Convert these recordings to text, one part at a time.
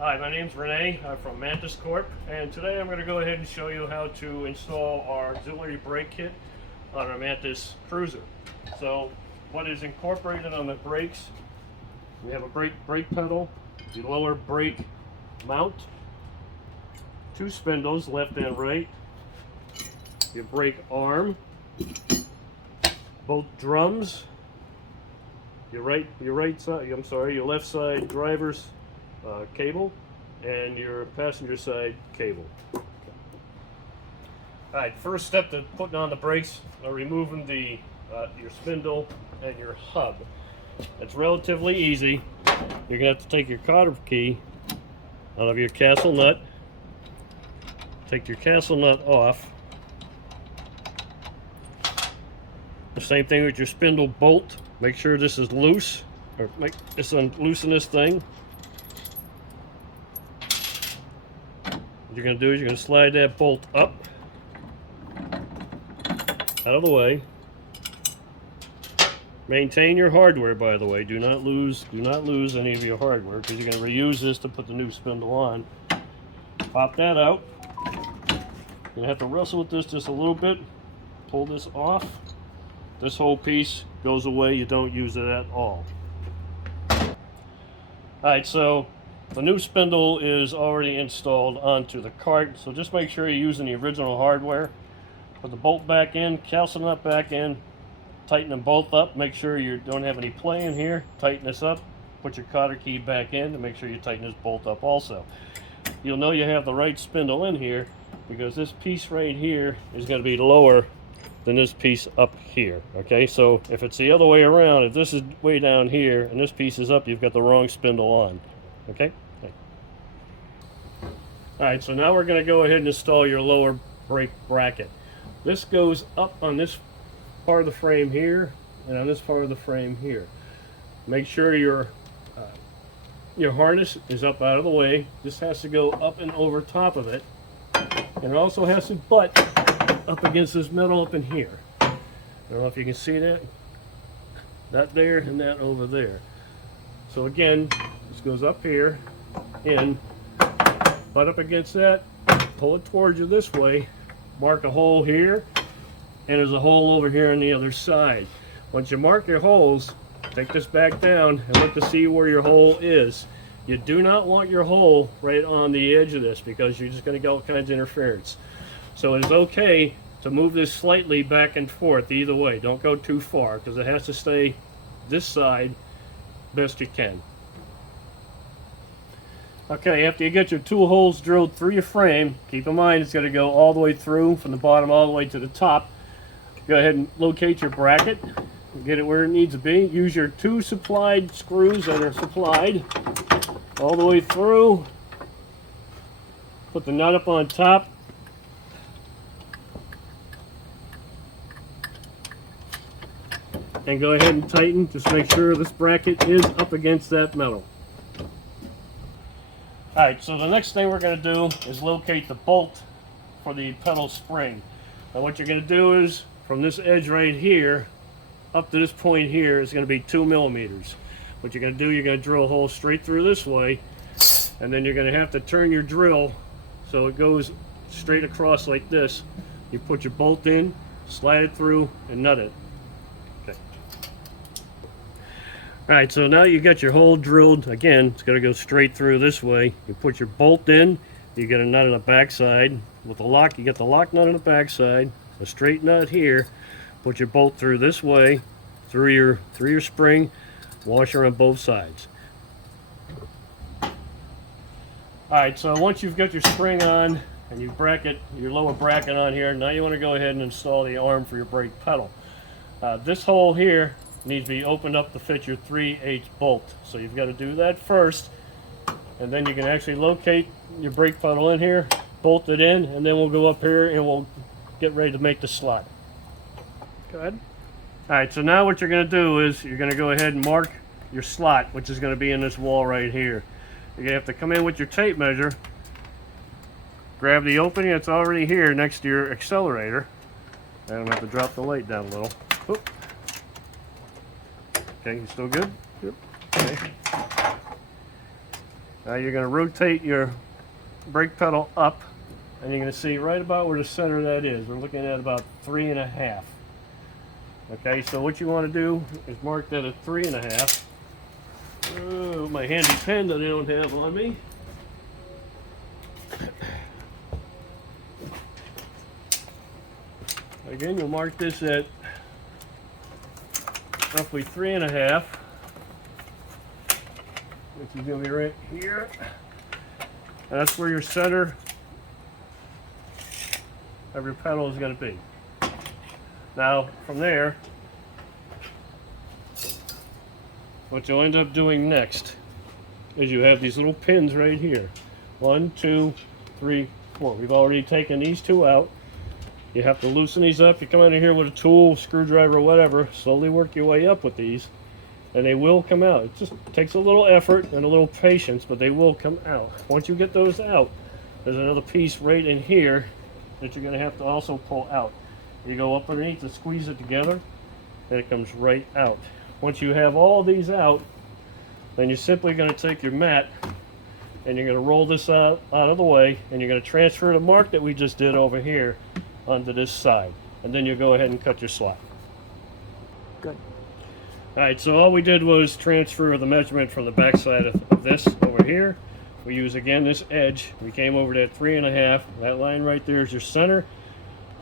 Hi, my name's Renee. I'm from Mantis Corp, and today I'm going to go ahead and show you how to install our auxiliary brake kit on our Mantis Cruzer. So, what is incorporated on the brakes? We have a brake pedal, the lower brake mount, two spindles, left and right, your brake arm, both drums, your left side driver's cable, and your passenger side cable. Alright, first step to putting on the brakes are removing your spindle and your hub. It's relatively easy. You're going to have to take your cotter key out of your castle nut, take your castle nut off. The same thing with your spindle bolt. Make sure this is loose, or loosen this thing. What you're going to do is you're going to slide that bolt up, out of the way. Maintain your hardware, by the way. Do not lose any of your hardware, because you're going to reuse this to put the new spindle on. Pop that out. You're going to have to wrestle with this just a little bit. Pull this off. This whole piece goes away. You don't use it at all. Alright, so the new spindle is already installed onto the cart, so just make sure you're using the original hardware. Put the bolt back in, calcium nut back in, tighten them both up, make sure you don't have any play in here, tighten this up, put your cotter key back in to make sure you tighten this bolt up also. You'll know you have the right spindle in here because this piece right here is going to be lower than this piece up here. Okay, so if it's the other way around, if this is way down here and this piece is up, you've got the wrong spindle on. Okay. Alright, so now we're going to go ahead and install your lower brake bracket. This goes up on this part of the frame here and on this part of the frame here. Make sure your harness is up out of the way. This has to go up and over top of it, and it also has to butt up against this metal up in here. I don't know if you can see that. That there and that over there. So again, this goes up here in, butt up against that, pull it towards you this way, mark a hole here, and there's a hole over here on the other side. Once you mark your holes, take this back down and look to see where your hole is. You do not want your hole right on the edge of this because you're just going to get all kinds of interference. So it's okay to move this slightly back and forth either way. Don't go too far because it has to stay this side best you can. Okay, after you get your two holes drilled through your frame, keep in mind it's going to go all the way through from the bottom all the way to the top. Go ahead and locate your bracket, get it where it needs to be. Use your two supplied screws that are supplied all the way through. Put the nut up on top. And go ahead and tighten. Just make sure this bracket is up against that metal. Alright, so the next thing we're going to do is locate the bolt for the pedal spring. Now what you're going to do is, from this edge right here up to this point here is going to be 2 millimeters. What you're going to do, you're going to drill a hole straight through this way, and then you're going to have to turn your drill so it goes straight across like this. You put your bolt in, slide it through, and nut it. Okay. Alright, so now you got your hole drilled. Again, it's going to go straight through this way. You put your bolt in, you get a nut on the back side. With the lock, you get the lock nut on the back side, a straight nut here. Put your bolt through this way, through your spring, washer on both sides. Alright, so once you've got your spring on and you bracket your lower bracket on here, now you want to go ahead and install the arm for your brake pedal. This hole here needs to be opened up to fit your 3/8 bolt. So you've got to do that first, and then you can actually locate your brake pedal in here, bolt it in, and then we'll go up here and we'll get ready to make the slot. Go ahead. Alright, so now what you're going to do is you're going to go ahead and mark your slot, which is going to be in this wall right here. You're going to have to come in with your tape measure, grab the opening that's already here next to your accelerator, and I'm going to have to drop the light down a little. Oop. Okay, you still good? Yep. Okay. Now you're going to rotate your brake pedal up, and you're going to see right about where the center of that is. We're looking at about 3.5. Okay, so what you want to do is mark that at 3.5. Oh, my handy pen that I don't have on me. Again, you'll mark this at roughly 3.5, which is going to be right here. And that's where your center of your pedal is going to be. Now, from there, what you'll end up doing next is you have these little pins right here. 1, 2, 3, 4. We've already taken these 2 out. You have to loosen these up. You come in here with a tool, screwdriver, whatever, slowly work your way up with these, and they will come out. It just takes a little effort and a little patience, but they will come out. Once you get those out, there's another piece right in here that you're going to have to also pull out. You go up underneath and squeeze it together, and it comes right out. Once you have all these out, then you're simply going to take your mat and you're going to roll this out of the way, and you're going to transfer the mark that we just did over here onto this side, and then you go ahead and cut your slot. Good. Alright, so all we did was transfer the measurement from the back side of this over here. We use again this edge. We came over to 3.5. That line right there is your center.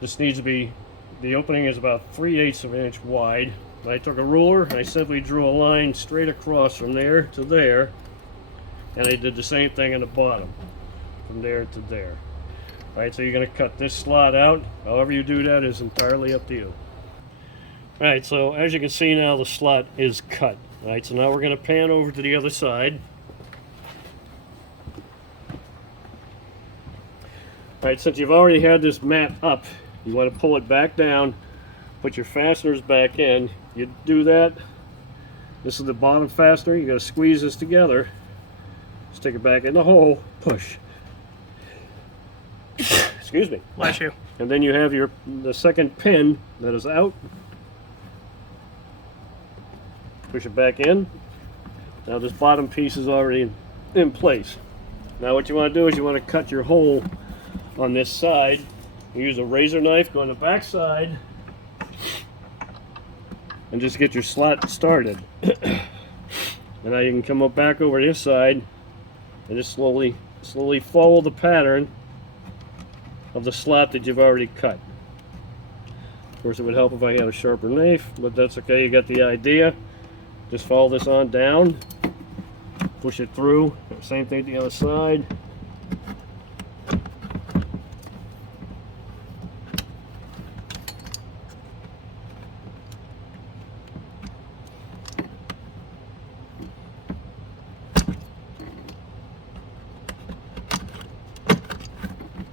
This needs to be, the opening is about 3/8 of an inch wide. I took a ruler and I simply drew a line straight across from there to there, and I did the same thing in the bottom, from there to there. Alright, so you're going to cut this slot out. However you do that is entirely up to you. Alright, so as you can see now, the slot is cut. Alright, so now we're going to pan over to the other side. Alright, since you've already had this mat up, you want to pull it back down, put your fasteners back in. You do that. This is the bottom fastener. You got to squeeze this together. Stick it back in the hole. Push. Excuse me. Bless you. And then you have the second pin that is out. Push it back in. Now this bottom piece is already in place. Now what you want to do is you want to cut your hole on this side. You use a razor knife, go on the back side, and just get your slot started. And now you can come up back over this side and just slowly follow the pattern of the slot that you've already cut. Of course, it would help if I had a sharper knife, but that's okay. You got the idea. Just follow this on down, push it through. Same thing to the other side.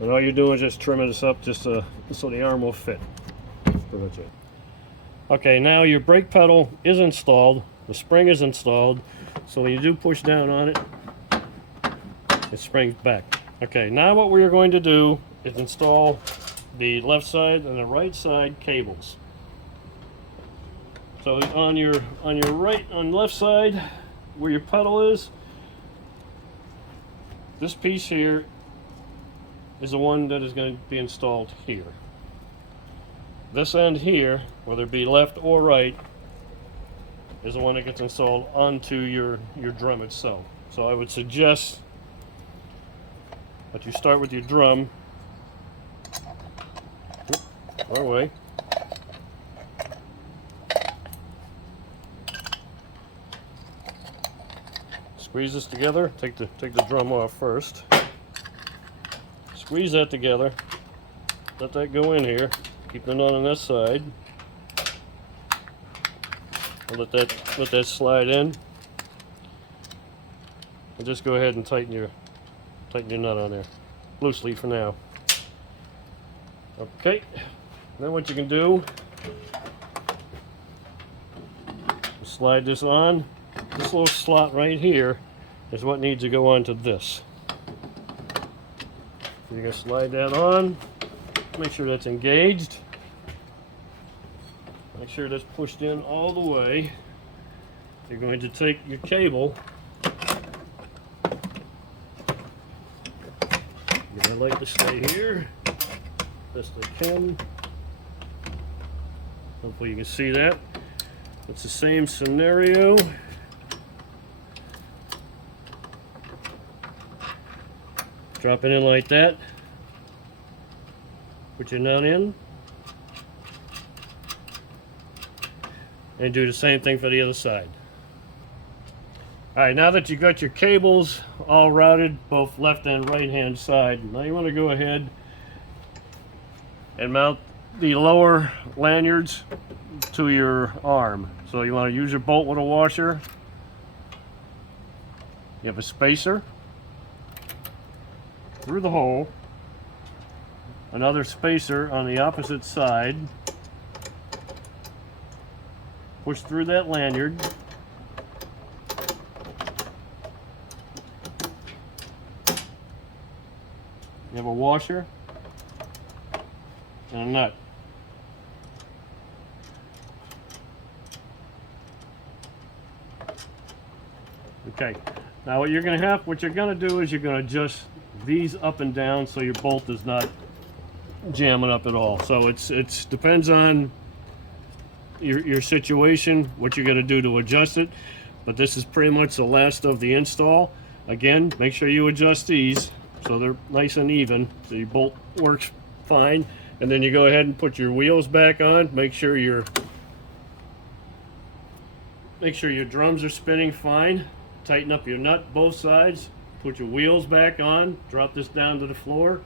And all you're doing is just trimming this up just so the arm will fit. Pretty much it. Okay, now your brake pedal is installed. The spring is installed. So when you do push down on it, it springs back. Okay, now what we are going to do is install the left side and the right side cables. So on your left side, where your pedal is, this piece here is the one that is going to be installed here. This end here, whether it be left or right, is the one that gets installed onto your drum itself. So I would suggest that you start with your drum. Wrong way. Squeeze this together. Take the drum off first. Squeeze that together. Let that go in here. Keep the nut on this side. I'll let that slide in. And just go ahead and tighten your nut on there. Loosely for now. Okay. Then what you can do is slide this on. This little slot right here is what needs to go onto this. So you're going to slide that on. Make sure that's engaged. Make sure that's pushed in all the way. You're going to take your cable like to stay here best I can. Hopefully you can see that. It's the same scenario. Drop it in like that. Put your nut in. And do the same thing for the other side. Alright, now that you got your cables all routed, both left and right hand side, now you want to go ahead and mount the lower lanyards to your arm. So you want to use your bolt with a washer. You have a spacer through the hole, another spacer on the opposite side, push through that lanyard, you have a washer and a nut. Okay, now what you're gonna do is you're gonna adjust these up and down so your bolt is not jamming up at all. So it's depends on your situation, what you're gonna do to adjust it. But this is pretty much the last of the install. Again, make sure you adjust these so they're nice and even, so your bolt works fine. And then you go ahead and put your wheels back on. Make sure your drums are spinning fine. Tighten up your nut both sides. Put your wheels back on. Drop this down to the floor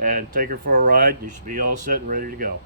and take her for a ride. You should be all set and ready to go.